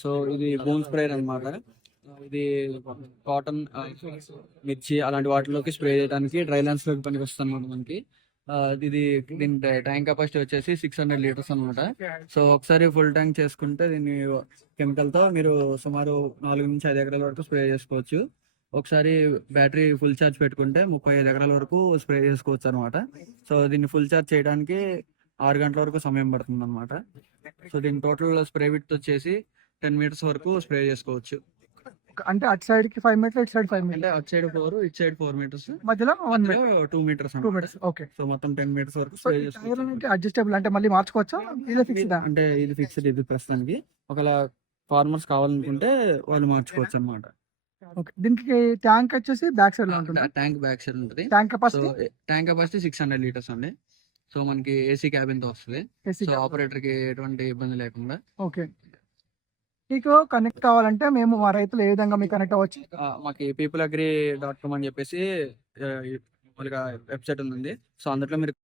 So ఇది boom spray అనమాట. ఇది కాటన్, మిర్చి అలాంటి వాటిలోకి స్ప్రే చేయడానికి డ్రై ల్యాండ్స్ లోకి పనికి వస్తుంది అనమాట మనకి. ఇది దీని ట్యాంక్ కెపాసిటీ వచ్చేసి 600 లీటర్స్ అనమాట. సో ఒకసారి ఫుల్ ట్యాంక్ చేసుకుంటే దీన్ని కెమికల్ తో మీరు సుమారు 4 నుంచి 5 ఎకరాల వరకు స్ప్రే చేసుకోవచ్చు. ఒకసారి బ్యాటరీ ఫుల్ ఛార్జ్ పెట్టుకుంటే 35 ఎకరాల వరకు స్ప్రే చేసుకోవచ్చు అనమాట. సో దీన్ని ఫుల్ ఛార్జ్ చేయడానికి 6 గంటల వరకు సమయం పడుతుంది అనమాట. సో దీని టోటల్ స్ప్రే విడ్త్ వచ్చేసి 10 మీటర్స్ వరకు స్ప్రే చేసుకోవచ్చు. అంటే అటు సైడ్ కి 5 మీటర్, ఇటు సైడ్ 5 మీటర్, అంటే అటు సైడ్ 4, ఇటు సైడ్ 4 మీటర్స్, మధ్యలో 2 మీటర్స్, 2 మీటర్స్. ఓకే. సో మొత్తం 10 మీటర్స్ వరకు స్ప్రే చేసుకోవచ్చు. అడ్జస్టబుల్ అంటే మళ్ళీ మార్చుకోవచ్చా? ఇదే ఫిక్స్డ్? అంటే ఇది ఫిక్స్డ్, ఇది ప్రస్తుతానికి. ఒకవేళ ఫార్మర్స్ కావాలనుకుంటే వాళ్ళు మార్చుకోవచ్చు అనమాట. ఓకే. దీనికి ట్యాంక్ వచ్చేసి బ్యాక్ సైడ్ లో ఉంటుంది. ట్యాంక్ బ్యాక్ సైడ్ ఉంటుంది. ట్యాంక్ కెపాసిటీ 600 లీటర్స్ అండి. సో మనకి ఏసీ క్యాబిన్ తో వస్తుంది. సో ఆపరేటర్ కి ఎటువంటి ఇబ్బంది లేకుండా. ఓకే. మీకు కనెక్ట్ కావాలంటే మేము మా రైతులు ఏ విధంగా మీకు కనెక్ట్ అవ్వచ్చు? మాకు peopleagri.com అని చెప్పేసి వెబ్సైట్ ఉంది. సో అందులో మీరు